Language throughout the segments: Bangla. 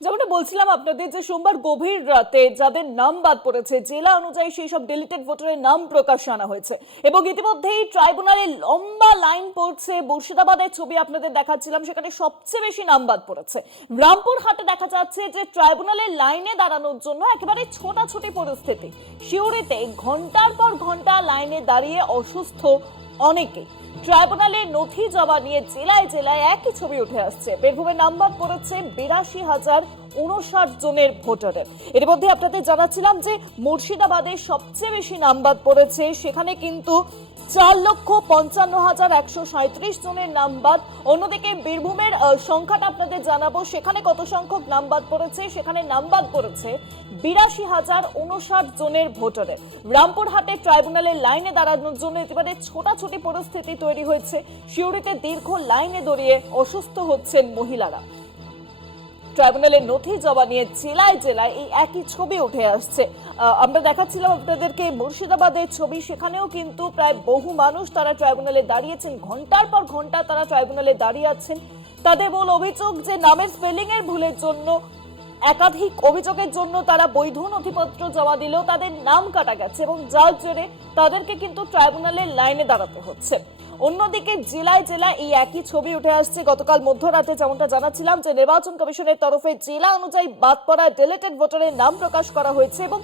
যেমনটা বলছিলাম আপনাদের যে সোমবার গভীর রাতে যাদের নাম বাদ পড়েছে জেলা অনুযায়ী সেই সব ডিলিটেড ভোটারের নাম প্রকাশ্যে আনা হয়েছে এবং ইতিমধ্যেই ট্রাইব্যুনালে লম্বা লাইন পড়ছে। মুর্শিদাবাদের ছবি আপনাদের দেখাচ্ছিলাম, সেখানে সবচেয়ে বেশি নাম বাদ পড়েছে। রামপুরহাটে দেখা যাচ্ছে যে ট্রাইব্যুনালের লাইনে দাঁড়ানোর জন্য একেবারে ছোটাছুটি পরিস্থিতি। সিউড়িতে ঘন্টার পর ঘন্টা লাইনে দাঁড়িয়ে অসুস্থ অনেকে। ট্রাইব্যুনালে নথি জমা নিয়ে জেলায় জেলায় একই ছবি উঠে আসছে। বীরভূমে নাম্বার পড়েছে 82,059 জনের ভোটারের। এর মধ্যে আপনাদের জানাচ্ছিলাম যে মুর্শিদাবাদে সবচেয়ে বেশি নাম্বার পড়েছে, সেখানে কিন্তু 4,55,137 জনের নাম বাদ। অন্যদিকে বীরভূমের সংখ্যাটা আপনাদের জানাবো, সেখানে কত সংখ্যক নাম বাদ পড়েছে। সেখানে নাম বাদ পড়েছে 82,059 জনের ভোটারের। রামপুরহাটে ট্রাইব্যুনালের লাইনে দাঁড়ানোর জন্য একেবারে ছোটাছুটি পরিস্থিতি তৈরি হয়েছে। সিউড়িতে দীর্ঘ লাইনে দাঁড়িয়ে অসুস্থ হচ্ছেন মহিলারা। ট্রাইব্যুনালের নথি জমা নিয়ে জেলায় জেলায় এই একই ছবি উঠে আসছে। আমরা দেখাচ্ছিলাম আপনাদেরকে মুর্শিদাবাদের ছবি, সেখানেও কিন্তু প্রায় বহু মানুষ তারা ট্রাইব্যুনালে দাঁড়িয়েছেন, ঘন্টার পর ঘন্টা তারা ট্রাইব্যুনালে দাঁড়িয়ে আছেন। তাদের মূল অভিযোগ যে নামের স্পেলিং এর ভুলের জন্য, একাধিক অভিযোগের জন্য তারা বৈধ নথিপত্র জমা দিলেও তাদের নাম কাটা গেছে এবং যার জেরে তাদেরকে কিন্তু ট্রাইব্যুনালের লাইনে দাঁড়াতে হচ্ছে। অন্যদিকে জেলায় জেলায় এই একই ছবি উঠে আসছে। গতকাল মধ্যরাতে যেমনটা জানাচ্ছিলাম যে নির্বাচন কমিশনের তরফে জেলা অনুযায়ী বাদ পড়া ডিলিটেড ভোটারের নাম প্রকাশ করা হয়েছে এবং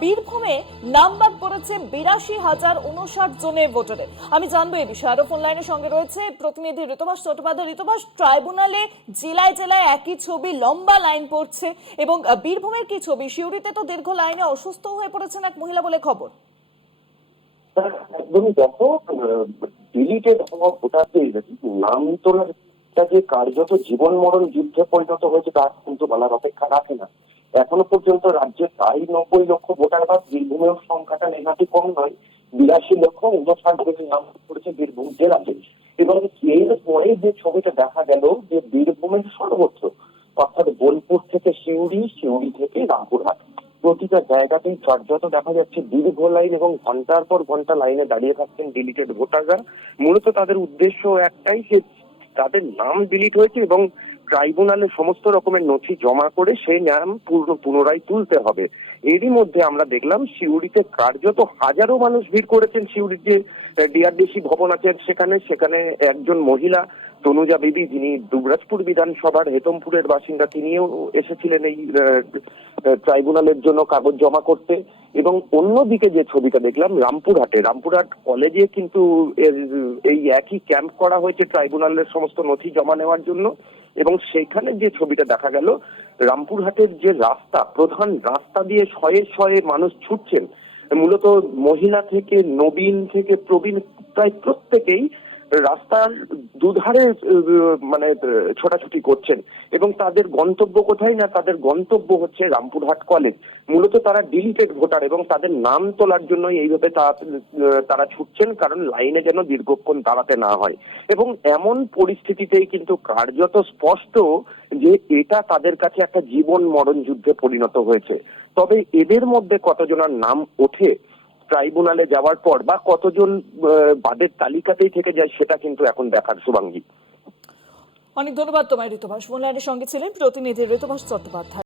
বীরভূমে নাম বাদ পড়েছে 82,059 জনের ভোটারের। আমি জানবো এই বিষয়ে, আরো ফোন লাইনের সঙ্গে রয়েছে প্রতিনিধি ঋতুভাস চট্টোপাধ্যায়। ঋতুভাস, ট্রাইব্যুনালে জেলায় জেলায় একই ছবি, লম্বা লাইন পড়ছে এবং বীরভূমের কি ছবি? সিউড়িতে তো দীর্ঘ লাইনে অসুস্থ হয়ে পড়েছেন এক মহিলা বলে খবর। একদমই দেখো, ডিলিটেড হওয়া ভোটারদের নাম তোলার যে কার্যত জীবন মরণ যুদ্ধে পরিণত হয়েছে তা কিন্তু বলার অপেক্ষা রাখে না। এখনো পর্যন্ত রাজ্যে প্রায় 90 লক্ষ ভোটার বাদ। বীরভূমের সংখ্যাটা নেহাতি কম নয়, 82,59 জনের নাম পড়েছে বীরভূম জেলাতে। এবং এর পরে যে ছবিটা দেখা গেল যে বীরভূমের সর্বত্র, অর্থাৎ বোলপুর থেকে সিউড়ি, সিউড়ি থেকে রামপুরহাট, প্রতিটা জায়গাতেই কার্যত দেখা যাচ্ছে দীর্ঘ লাইন এবং ঘন্টার পর ঘন্টা লাইনে দাঁড়িয়ে থাকছেন ডিলিটেড ভোটাররা। মূলত তাদের উদ্দেশ্য একটাই যে তাদের নাম ডিলিট হয়েছে এবং ট্রাইব্যুনালে সমস্ত রকমের নথি জমা করে সেই নাম পুনরায় তুলতে হবে। এরই মধ্যে আমরা দেখলাম সিউড়িতে কার্যত হাজারো মানুষ ভিড় করেছেন। সিউড়ির যে ডিআরডিসি ভবন আছে সেখানে একজন মহিলা তনুজা বিবি, যিনি দুবরাজপুর বিধানসভার হেতমপুরের বাসিন্দা, তিনিও এসেছিলেন এই ট্রাইব্যুনালের জন্য কাগজ জমা করতে। এবং অন্যদিকে যে ছবিটা দেখলাম রামপুরহাট কলেজে কিন্তু এই একই ক্যাম্প করা হয়েছে ট্রাইব্যুনালের সমস্ত নথি জমা নেওয়ার জন্য। এবং সেখানে যে ছবিটা দেখা গেল, রামপুরহাটের যে রাস্তা, প্রধান রাস্তা দিয়ে শয়ে শয়ে মানুষ ছুটছেন। মূলত মহিলা থেকে নবীন থেকে প্রবীণ প্রায় প্রত্যেকেই রাস্তার দুধারে মানে ছোটাছুটি করছেন। এবং তাদের গন্তব্য কোথায় না, তাদের গন্তব্য হচ্ছে রামপুরহাট কলেজ। মূলত তারা ডিলিটেড ভোটার এবং তাদের নাম তোলার জন্য এইভাবে তারা ছুটছেন, কারণ লাইনে যেন দীর্ঘক্ষণ দাঁড়াতে না হয়। এবং এমন পরিস্থিতিতেই কিন্তু কার্যত স্পষ্ট যে এটা তাদের কাছে একটা জীবন মরণ যুদ্ধে পরিণত হয়েছে। তবে এদের মধ্যে কতজনের নাম ওঠে ট্রাইব্যুনালে যাওয়ার পর, বা কতজন বাদের তালিকাতেই থেকে যায়, সেটা কিন্তু এখন দেখার। শুভাঙ্গী, অনেক ধন্যবাদ তোমায় ঋতুভাস। ফোন লাইনের সঙ্গে ছিলেন প্রতিনিধি ঋতুভাস চট্টোপাধ্যায়।